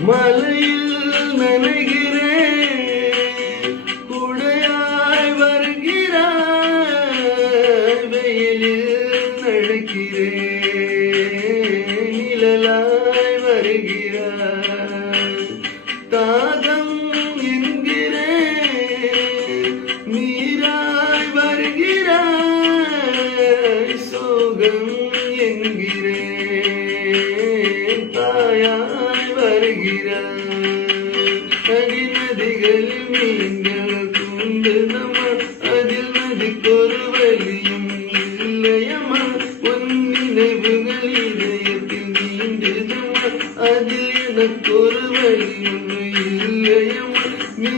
மலையில் நனைகிறேன், குடையாய் வருகிறாய், வெயிலில் நடக்கிறேன், நிழலாய் வருகிறாய். தாகம் என்கிறேன், நீராய் வருகிறாய், சோகம் என்கிறேன், தாயாய் வருகிறாய். நதிகளில் மீன்கள் கூண்டுதமா, அதில் நதிக்கொரு வழியும் இல்லையம்மா. உன் நினைவுகள் இதயத்தில் நீண்டுதமா, அதில் எனக்கொரு வழியும் இல்லையம்மா. நீ